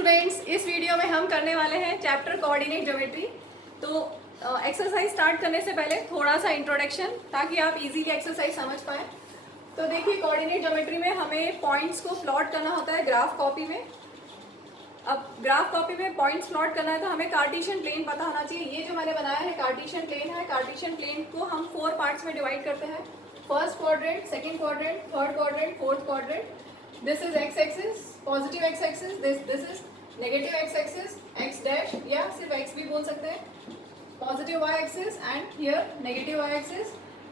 Students, इस video में हम करने वाले हैं चैप्टर कोऑर्डिनेट ज्योमेट्री। तो एक्सरसाइज स्टार्ट करने से पहले थोड़ा सा इंट्रोडक्शन, ताकि आप इजीली एक्सरसाइज समझ पाएँ। तो देखिए, कोऑर्डिनेट ज्योमेट्री में हमें पॉइंट्स को प्लॉट करना होता है ग्राफ कॉपी में। अब ग्राफ कॉपी में पॉइंट्स प्लॉट करना है तो हमें कार्टेशियन प्लेन पता होना चाहिए। ये जो मैंने बनाया है कार्टेशियन प्लेन है। कार्टेशियन प्लेन को हम 4 पार्ट्स में डिवाइड करते हैं। First quadrant, second quadrant, third quadrant, fourth quadrant. This is X axis, positive X axis, this is negative X axis, X dash या सिर्फ एक्स भी बोल सकते हैं, positive Y axis and here negative Y axis.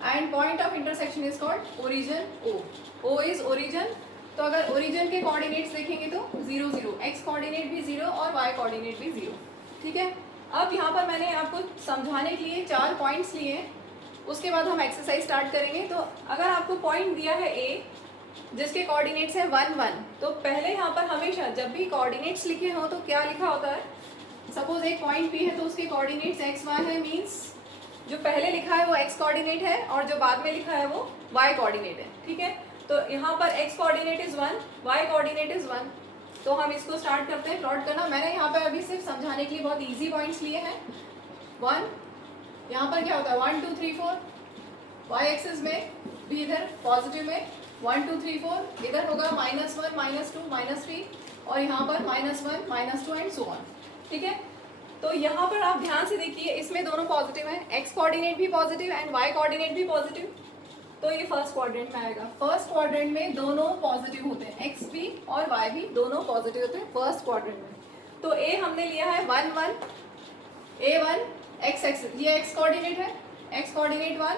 And point of intersection is called origin O. O is origin. तो अगर origin के coordinates देखेंगे तो 0 0, एक्स कोऑर्डिनेट भी 0 और वाई कोऑर्डिनेट भी 0। ठीक है। अब यहाँ पर मैंने आपको समझाने के लिए 4 पॉइंट्स लिए हैं, उसके बाद हम एक्सरसाइज स्टार्ट करेंगे। तो अगर आपको पॉइंट दिया है ए, जिसके कोऑर्डिनेट्स है 1 1, तो पहले यहाँ पर हमेशा जब भी कोऑर्डिनेट्स लिखे हो तो क्या लिखा होता है। सपोज एक पॉइंट पी है तो उसके कोऑर्डिनेट्स एक्स वाई है, मीन्स जो पहले लिखा है वो एक्स कोऑर्डिनेट है और जो बाद में लिखा है वो वाई कोऑर्डिनेट है। ठीक है। तो यहाँ पर x coordinate is 1, y coordinate is 1। तो हम इसको स्टार्ट करते हैं प्लॉट करना। मैंने यहाँ पर अभी सिर्फ समझाने के लिए बहुत इजी पॉइंट्स लिए हैं। 1, यहाँ पर क्या होता है 1 2 3 4, y एक्सिस में भी इधर पॉजिटिव में 1 2 3 4, इधर होगा -1 -2 -3 और यहाँ पर -1 -2 एंड सो ऑन। ठीक है। तो यहाँ पर आप ध्यान से देखिए, इसमें दोनों पॉजिटिव हैं, x कोऑर्डिनेट भी पॉजिटिव एंड y कोऑर्डिनेट भी पॉजिटिव। तो ये फर्स्ट क्वाड्रेंट में आएगा। फर्स्ट क्वाड्रेंट में दोनों पॉजिटिव होते हैं, एक्स भी और वाई भी दोनों पॉजिटिव होते हैं फर्स्ट क्वाड्रेंट में। तो ए हमने लिया है 1 1, A1 एक्स एक्सिस, ये एक्स कोऑर्डिनेट है, एक्स कोऑर्डिनेट 1,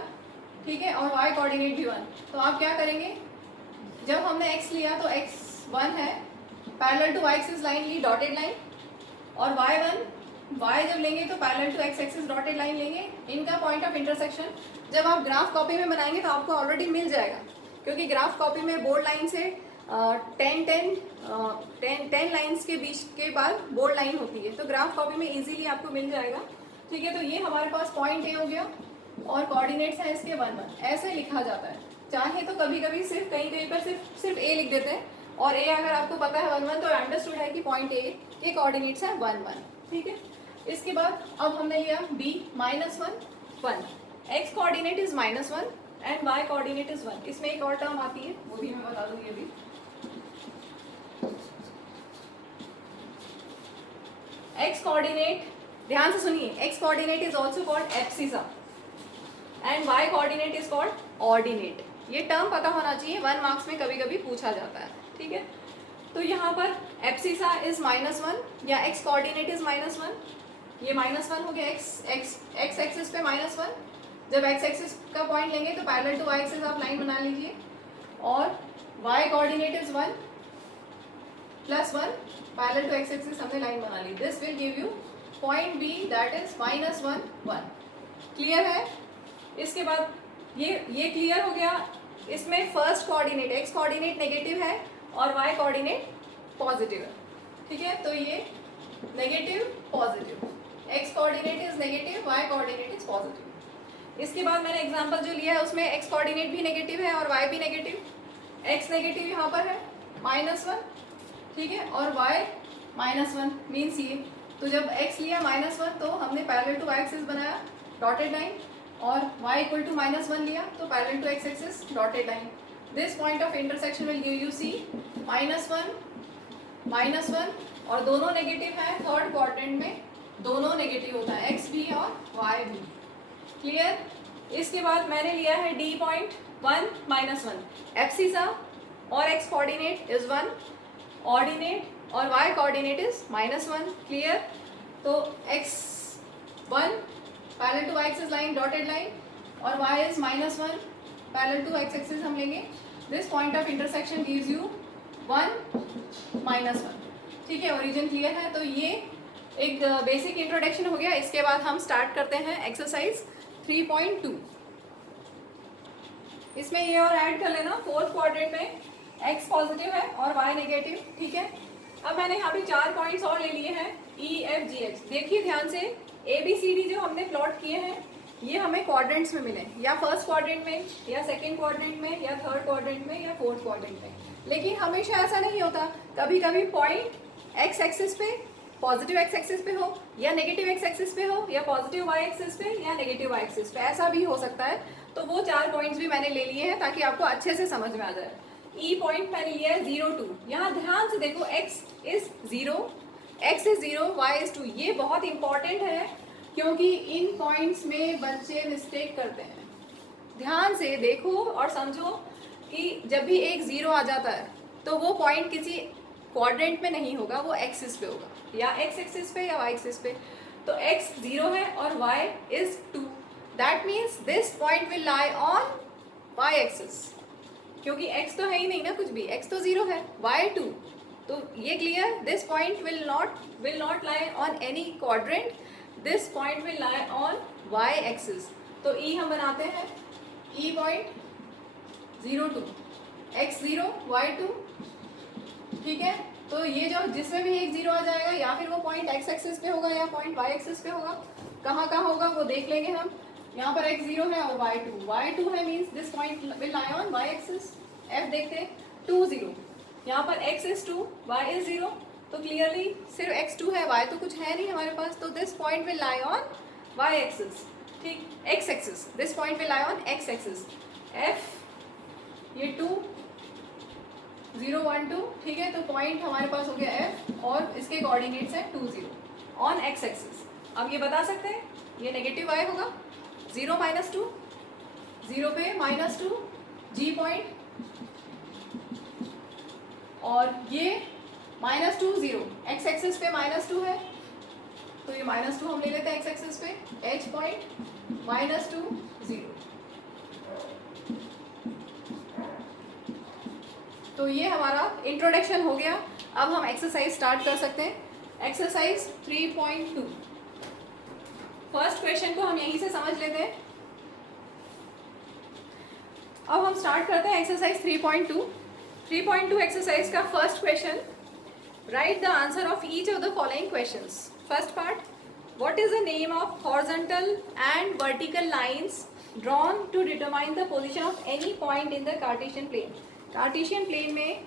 ठीक है, और वाई कोऑर्डिनेट भी 1। तो आप क्या करेंगे, जब हमने एक्स लिया तो एक्स 1 है, parallel to Y axis line ली, डॉटेड लाइन, और वाई जब लेंगे तो parallel to X axis dotted line लेंगे। इनका पॉइंट ऑफ इंटरसेक्शन जब आप ग्राफ कॉपी में बनाएंगे तो आपको ऑलरेडी मिल जाएगा, क्योंकि ग्राफ कॉपी में बोर्ड लाइन से 10 लाइंस के बीच के बाद बोर्ड लाइन होती है, तो ग्राफ कॉपी में इजीली आपको मिल जाएगा। ठीक है। तो ये हमारे पास पॉइंट ए हो गया और कोऑर्डिनेट्स है इसके 1 1, ऐसे लिखा जाता है। चाहे तो कभी कभी सिर्फ कहीं पर सिर्फ ए लिख देते हैं, और ए अगर आपको पता है 1 1 तो अंडरस्टूड है कि पॉइंट ए के कोऑर्डिनेट्स है 1 1। ठीक है। इसके बाद अब हमने लिया b -1 1, x coordinate is -1 and y coordinate is 1। इसमें एक और टर्म आती है, वो भी मैं बता दूंगी अभी। x कोऑर्डिनेट, ध्यान से सुनिए, x coordinate is also called abscissa and y coordinate is called ordinate. ये टर्म पता होना चाहिए, 1 मार्क्स में कभी कभी पूछा जाता है। ठीक है। तो यहाँ पर एब्सिसा इज -1 या x कोऑर्डिनेट इज -1, ये -1 हो गया, x एक्सिस पे -1। जब x एक्सिस का पॉइंट लेंगे तो पैरेलल टू y एक्सिस आप लाइन बना लीजिए, और y coordinate is 1 +1, parallel to x axis हमने लाइन बना ली। This will give you point b that is -1 1। Clear है। इसके बाद ये क्लियर हो गया। इसमें first coordinate x coordinate negative है और y कोऑर्डिनेट पॉजिटिव है। ठीक है। तो ये negative positive, x coordinate is negative, y coordinate is positive. इसके बाद मैंने एग्जांपल जो लिया है उसमें x कोऑर्डिनेट भी नेगेटिव है और y भी नेगेटिव। x नेगेटिव यहाँ पर है -1, ठीक है, और y -1 मीन्स ये। तो जब x लिया -1 तो हमने पैरेलल टू y एक्सिस बनाया, डॉटेड लाइन, और y इक्वल टू -1 लिया तो parallel to x axis dotted line. This point of intersection will give you C -1 और दोनों नेगेटिव है। थर्ड क्वाड्रेंट में दोनों नेगेटिव होता है, x भी और y भी। क्लियर। इसके बाद मैंने लिया है d पॉइंट 1 -1, एब्सिसा और x कोऑर्डिनेट इज 1, ऑर्डिनेट और y कोऑर्डिनेट इज -1। क्लियर। तो x1 parallel to y axis line, dotted line, और y is -1 parallel to x axis हम लेंगे। This point of intersection gives you 1 -1। ठीक है। Origin clear है। तो ये एक बेसिक इंट्रोडक्शन हो गया। इसके बाद हम स्टार्ट करते हैं एक्सरसाइज 3.2। इसमें ये और ऐड कर लेना, फोर्थ क्वाड्रेंट में x पॉजिटिव है और y नेगेटिव। ठीक है। अब मैंने यहाँ पे 4 पॉइंट्स और ले लिए हैं, E F G H। देखिए ध्यान से, A B C D जो हमने प्लॉट किए हैं ये हमें क्वाड्रेंट्स में मिले, या फर्स्ट क्वाड्रेंट में, या सेकंड क्वाड्रेंट में, या थर्ड क्वाड्रेंट में, या फोर्थ क्वाड्रेंट में। लेकिन हमेशा ऐसा नहीं होता, कभी कभी पॉइंट एक्स एक्सिस पे, पॉजिटिव एक्स एक्सिस पे हो या नेगेटिव एक्स एक्सिस पे हो, या पॉजिटिव वाई एक्सिस पे या नेगेटिव वाई एक्सिस पे, ऐसा भी हो सकता है। तो वो 4 पॉइंट्स भी मैंने ले लिए हैं ताकि आपको अच्छे से समझ में आ जाए। ई पॉइंट मैंने लिया है 0 2, यहाँ ध्यान से देखो x is 0, x is 0, y is 2। ये बहुत इंपॉर्टेंट है क्योंकि इन पॉइंट्स में बच्चे मिस्टेक करते हैं। ध्यान से देखो और समझो कि जब भी एक 0 आ जाता है तो वो पॉइंट किसी क्वाड्रेंट में नहीं होगा, वो एक्सिस पे होगा, या एक्स एक्सिस पे या वाई एक्सिस पे। तो x 0 है और y is 2, that means this point will lie on y axis, क्योंकि x तो है ही नहीं ना कुछ भी, x तो 0 है, y 2। तो ये clear, this point will not lie on any quadrant, this point will lie on y axis. तो E हम बनाते हैं, E पॉइंट 0 2, x 0 y 2, ठीक है। तो ये जो जिसमें भी एक 0 आ जाएगा, या फिर वो पॉइंट x एक्सिस पे होगा या पॉइंट y एक्सिस पे होगा, कहाँ कहाँ होगा वो देख लेंगे हम। यहाँ पर x 0 है और y 2 है, means this point will lie on y axis. f देखते हैं 2 0, यहाँ पर x इज 2 y इज 0, तो क्लियरली सिर्फ x 2 है, y तो कुछ है नहीं हमारे पास, तो this point will lie on y axis, ठीक, x axis, this point will lie on x axis. f ये 2 0 1 2, ठीक है। तो पॉइंट हमारे पास हो गया f और इसके कोऑर्डिनेट्स हैं 2 0 ऑन x एक्सिस। अब ये बता सकते हैं ये नेगेटिव y होगा, 0 -2, 0 पे -2 g पॉइंट, और ये -2 0 x एक्सिस पे -2 है, तो ये -2 हम ले लेते हैं x एक्सिस पे, h पॉइंट -2 0। तो ये हमारा इंट्रोडक्शन हो गया। अब हम एक्सरसाइज स्टार्ट कर सकते हैं। एक्सरसाइज 3.2, फर्स्ट क्वेश्चन को हम यहीं से समझ लेते हैं। अब हम स्टार्ट करते हैं एक्सरसाइज 3.2। 3.2 एक्सरसाइज का first question, write the answer of each of the following questions. First part, what is the name of horizontal and vertical lines drawn to determine the position of any point in the Cartesian plane. Cartesian plane में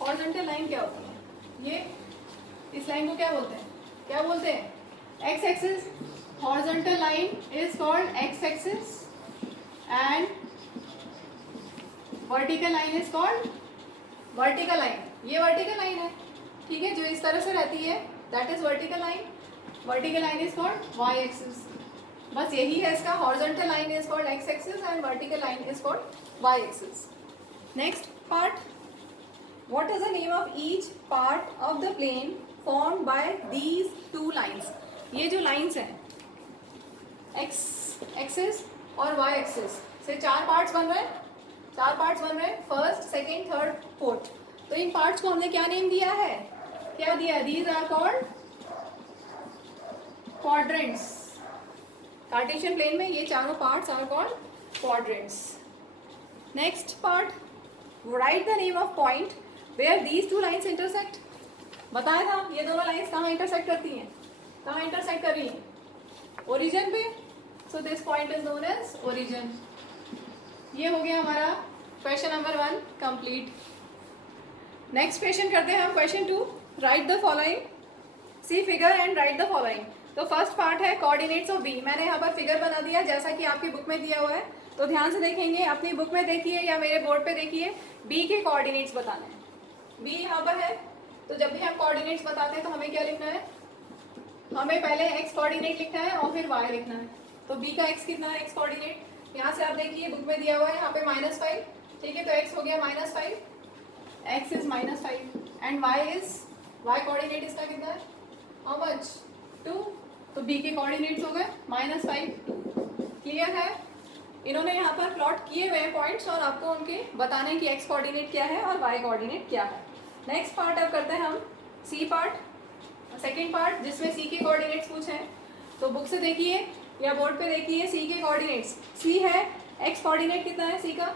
horizontal line क्या होती है, ये इस line को क्या बोलते हैं, क्या बोलते हैं, X axis. Horizontal line is called X axis and vertical line is called vertical line. ये वर्टिकल लाइन है, ठीक है, जो इस तरह से रहती है, that is vertical line. Vertical line is called Y axis, बस यही है इसका। Horizontal line is called X axis and vertical line is called Y axis. Next part, what is the name of each part of the plane formed by these two lines? ये जो lines हैं x axis और y axis से 4 parts बन रहे हैं, 4 parts बन रहे हैं, फर्स्ट सेकेंड थर्ड फोर्थ। तो इन parts को हमने क्या नेम दिया है, क्या दिया, these are called quadrants। Cartesian plane में ये चारों parts are called quadrants। Next part, write the name of point where these two lines intersect। बताया था ये दोनों लाइंस कहाँ इंटरसेक्ट करती हैं, कहाँ इंटरसेक्ट कर रही हैं, ओरिजिन पे। So this point is known as origin. ये हो गया हमारा question number 1 complete. Next question करते हैं हम, question 2, write the following, see figure and write the following. तो फर्स्ट पार्ट है कोऑर्डिनेट्स ऑफ बी। मैंने यहाँ पर फिगर बना दिया जैसा कि आपकी बुक में दिया हुआ है, तो ध्यान से देखेंगे, अपनी बुक में देखिए या मेरे बोर्ड पे देखिए, बी के कोऑर्डिनेट्स बताने हैं। बी यहाँ पर है, तो जब भी हम कोऑर्डिनेट्स बताते हैं तो हमें क्या लिखना है, हमें पहले एक्स कोऑर्डिनेट लिखना है और फिर वाई लिखना है। तो बी का एक्स कितना है, एक्स कोऑर्डिनेट यहाँ से आप देखिए बुक में दिया हुआ है, यहाँ पे -5, ठीक है, तो एक्स हो गया -5, X is -5 and Y is, Y coordinate इसका कितना है, हाउ मच, 2। तो बी के कोऑर्डिनेट्स हो गए -5, 2। क्लियर है, इन्होंने यहाँ पर प्लॉट किए हुए हैं पॉइंट्स और आपको उनके बताने की एक्स कोऑर्डिनेट क्या है और वाई कोऑर्डिनेट क्या है। नेक्स्ट पार्ट अब करते हैं हम सी पार्ट, सेकंड पार्ट, जिसमें सी के कोऑर्डिनेट्स पूछे हैं। तो बुक से देखिए या बोर्ड पे देखिए सी के कोऑर्डिनेट्स। सी है, एक्स कोऑर्डिनेट कितना है सी का,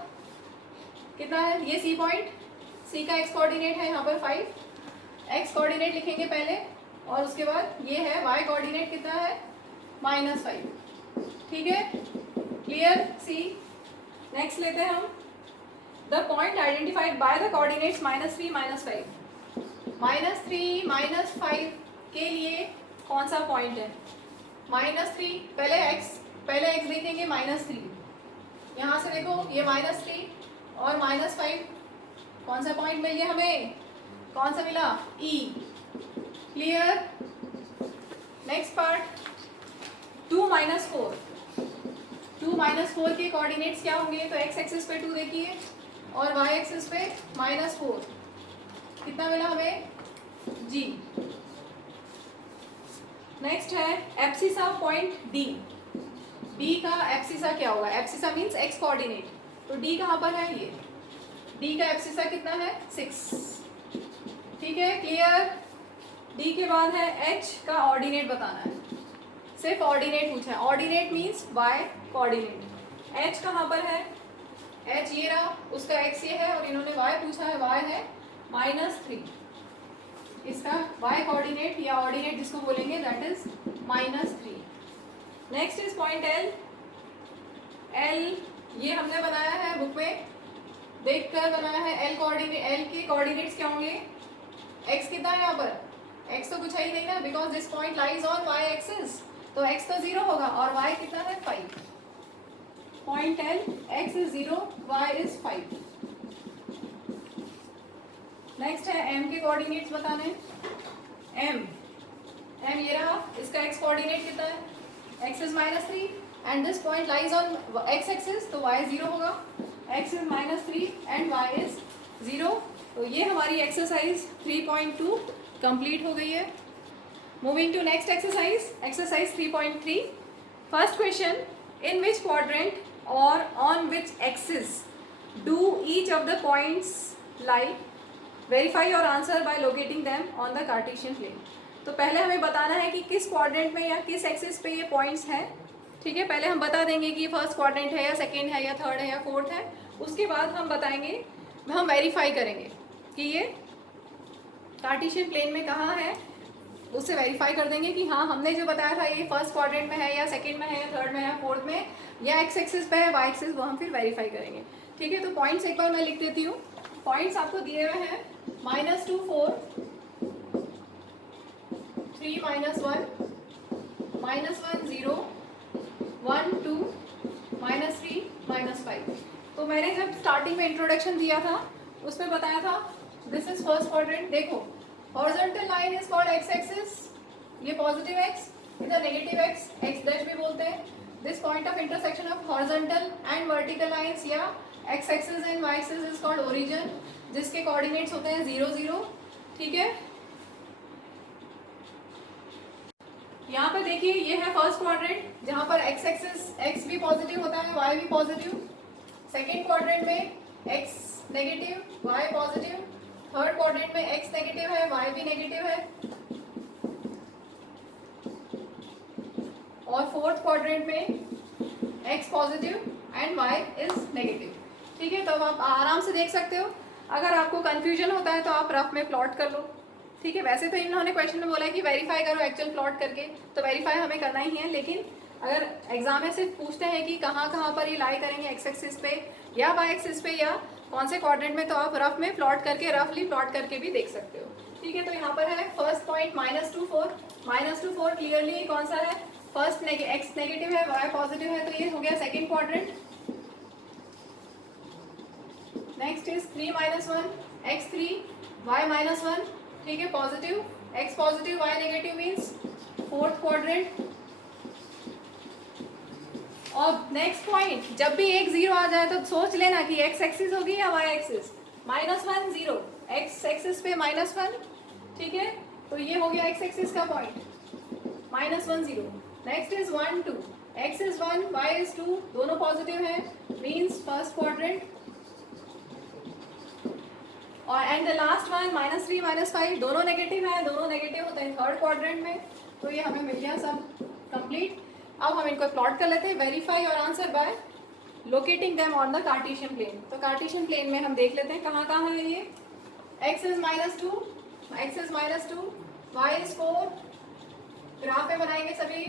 कितना है, ये सी पॉइंट, सी का एक्स कोऑर्डिनेट है यहाँ पर 5, एक्स कोऑर्डिनेट लिखेंगे पहले और उसके बाद ये है वाई कोऑर्डिनेट कितना है, -5, ठीक है, क्लियर सी। नेक्स्ट लेते हैं हम, the point identified by the coordinates -3 -5। -3 -5 के लिए कौन सा पॉइंट है? -3 पहले x देखेंगे -3, यहाँ से देखो ये -3 और -5, कौन सा पॉइंट मिल गया हमें? कौन सा मिला? E। क्लियर? Next part 2 -4। 2 -4 के कोऑर्डिनेट्स क्या होंगे? तो x एक्सिस पे 2 देखिए और y एक्सिस पे -4, कितना मिला हमें? G। नेक्स्ट है एब्सिसा पॉइंट D। D का एब्सिसा क्या होगा? एब्सिसा मीन्स x कोऑर्डिनेट, तो D कहाँ पर है? ये D का एब्सिसा कितना है? 6। ठीक है, क्लियर? D के बाद है H का ऑर्डिनेट बताना है, सिर्फ ऑर्डिनेट पूछा है। Ordinate means y coordinate. H कहाँ पर है? H ये रहा, उसका x ये है और इन्होंने y पूछा है, y है -3। इसका y कोऑर्डिनेट या ऑर्डिनेट जिसको बोलेंगे that is -3। Next is point L। L ये हमने बनाया है बुक में, देखकर बनाया है। L कोऑर्डिनेट, L के कोऑर्डिनेट्स क्या होंगे? x कितना है यहाँ पर? x तो कुछ है ही नहीं ना, because this point lies on y axis, तो x तो 0 होगा और y कितना है? 5। Point L, x is 0, y is 5। Next है m के कोऑर्डिनेट्स बताने। m ये रहा, इसका x कोऑर्डिनेट कितना है? x is -3 and this point lies on x axis, तो y 0 होगा। x is -3 and y is 0। तो ये हमारी एक्सरसाइज 3.2 कंप्लीट हो गई है। Moving to next exercise, exercise 3.3। First question, in which quadrant or on which axis do each of the points lie? Verify your answer by locating them on the Cartesian plane. तो पहले हमें बताना है कि किस क्वाड्रेंट में या किस एक्सिस पे ये पॉइंट्स हैं। ठीक है, पहले हम बता देंगे कि ये फर्स्ट क्वाड्रेंट है या सेकेंड है या थर्ड है या फोर्थ है। उसके बाद हम बताएंगे, हम वेरीफाई करेंगे कि ये कार्टेशियन प्लेन में कहाँ है, उससे वेरीफाई कर देंगे कि हाँ हमने जो बताया था ये फर्स्ट क्वाड्रेंट में है या सेकंड में है या थर्ड में है, फोर्थ में या एक्स एक्सिस पे है, वाई एक्सिस, वो हम फिर वेरीफाई करेंगे। ठीक है, तो पॉइंट्स एक बार मैं लिख देती हूँ। पॉइंट्स आपको दिए हुए हैं -2 4, 3 -1, -1 0, 1 2, -3 -5। तो मैंने जब स्टार्टिंग में इंट्रोडक्शन दिया था उसमें बताया था दिस इज फर्स्ट क्वाड्रेंट। देखो horizontal line is called X axis, ये पॉजिटिव एक्स, इधर नेगेटिव एक्स, एक्स डैश भी बोलते हैं। This point of intersection of horizontal and vertical lines या X axis and Y axis is called origin, जिसके coordinates होते हैं 0 0। ठीक है, यहाँ पे देखिए ये है फर्स्ट क्वाड्रेंट जहाँ पर एक्स एक्सिस, एक्स भी पॉजिटिव होता है, वाई भी पॉजिटिव। सेकेंड क्वाड्रेंट में X negative, Y positive. Third quadrant में एक्स नेगेटिव है, वाई भी नेगेटिव है। और फोर्थ क्वाड्रेंट में X positive and Y is negative. ठीक है, तो अब आप आराम से देख सकते हो। अगर आपको कंफ्यूजन होता है तो आप रफ में प्लॉट कर लो। ठीक है, वैसे तो इन्होंने क्वेश्चन में बोला है कि वेरीफाई करो एक्चुअल प्लॉट करके, तो वेरीफाई हमें करना ही है। लेकिन अगर एग्जाम में सिर्फ पूछते हैं कि कहाँ कहाँ पर ये लाई करेंगे, एक्स एक्सिस पे या वाई एक्सिस पे या कौन से क्वाड्रेंट में, तो आप रफ में प्लॉट करके, रफली प्लॉट करके भी देख सकते हो। ठीक है, तो यहाँ पर है फर्स्ट पॉइंट -2 4, -2 4 क्लियरली कौन सा है? फर्स्ट एक्स नेगेटिव है, वाई पॉजिटिव है, तो ये हो गया second quadrant. Next is 3 -1, X 3 Y -1। ठीक है, positive, X positive Y negative means fourth quadrant. और नेक्स्ट पॉइंट, जब भी एक 0 आ जाए तो सोच लेना कि एक्स एक्सिस होगी या वाई एक्सिस। -1 0, एक्स एक्सिस पे -1। ठीक है, तो ये हो गया एक्स एक्सिस का point, -1 0। Next is 1 2, X is 1 Y is 2, दोनों पॉजिटिव है मीन्स फर्स्ट क्वाड्रेंट। और एंड द लास्ट वन -3 -5, दोनों नेगेटिव है, दोनों नेगेटिव होते हैं थर्ड क्वाड्रेंट में। तो ये हमें मिल गया सब कंप्लीट। अब हम इनको प्लॉट कर लेते हैं। वेरीफाई और answer by locating them on the Cartesian plane. तो कार्टेशियन प्लेन में हम देख लेते हैं कहाँ कहाँ है ये। x is -2, x is -2, y is 4। Graph पे बनाएंगे सभी।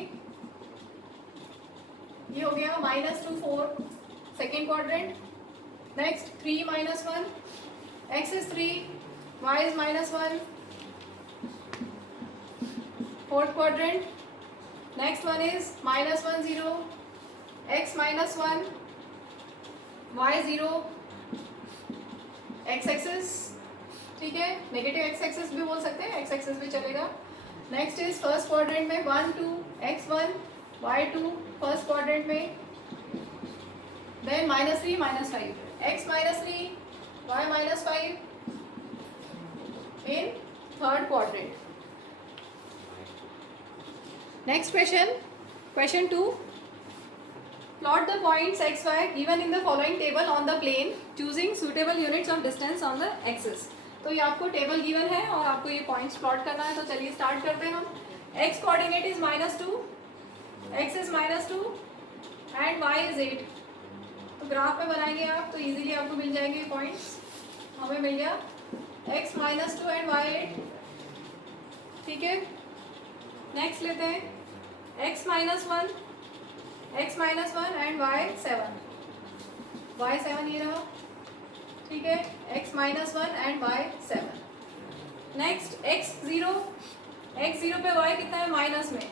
ये हो गया -2 4 second quadrant. Next 3 -1, x is 3, y is -1, fourth quadrant. Next one is -1 0, x -1, y 0, x axis. ठीक है, नेगेटिव x एक्सिस भी बोल सकते हैं, x एक्सिस भी चलेगा. नेक्स्ट इज फर्स्ट क्वाड्रेंट में 1 2, x 1, y 2 फर्स्ट क्वाड्रेंट में. Then -3 -5, x -3, y -5 in third quadrant. Next question 2. Plot the points x, y given in the following table on the plane choosing suitable units of distance on the axis. तो ये आपको table given है और आपको ये points plot करना है. तो चलिए स्टार्ट करते हैं हम. x coordinate is -2, x is -2 and y is 8. तो ग्राफ में बनाएंगे आप तो इजीली आपको मिल जाएंगे पॉइंट्स. हमें मिल गया x -2 एंड y 8. ठीक है, नेक्स्ट लेते हैं x -1 एंड y 7. y 7 ये रहा. ठीक है, x -1 and y 7. Next x 0 पे y कितना है माइनस में,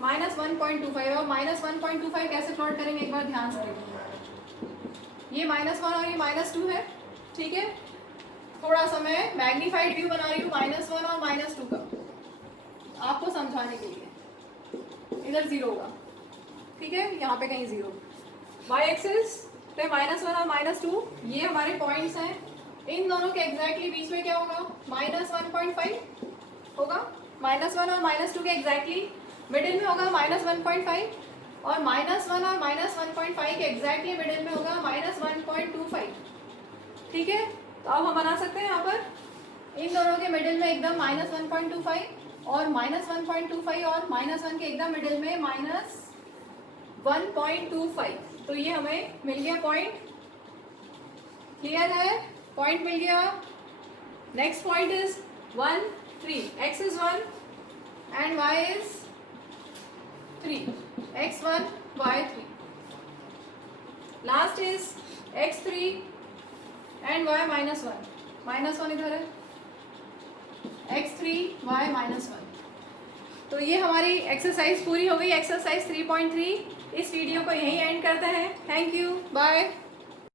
-1.25. और -1.25 कैसे प्लॉट करेंगे एक बार ध्यान से देखिए. ये -1 और ये -2 है. ठीक है, थोड़ा सा मैं मैग्नीफाइड व्यू बना रही हूँ -1 और -2 का आपको समझाने के लिए. इधर 0 होगा. ठीक है, यहाँ पे कहीं 0. y एक्सिस पे -1 और -2 ये हमारे पॉइंट्स हैं. इन दोनों के एग्जैक्टली बीच में क्या होगा, -1.5 होगा. -1 और -2 के एग्जैक्टली मिडिल में होगा -1.5 और -1 और -1.5 के एग्जैक्टली मिडिल में होगा -1.25. ठीक है, तो अब हम बना सकते हैं यहाँ पर इन दोनों के मिडिल में एकदम -1.25 और -1.25 और -1 के एकदम मिडिल में -1.25. तो ये हमें मिल गया पॉइंट. क्लियर है, पॉइंट मिल गया. Next point is 1 3. x is 1 and y is 3. x 1 y 3. Last is x 3 and y -1. -1 इधर है, x 3 y -1. तो ये हमारी एक्सरसाइज पूरी हो गई, एक्सरसाइज 3.3. इस वीडियो को यहीं एंड करते हैं. Thank you, bye.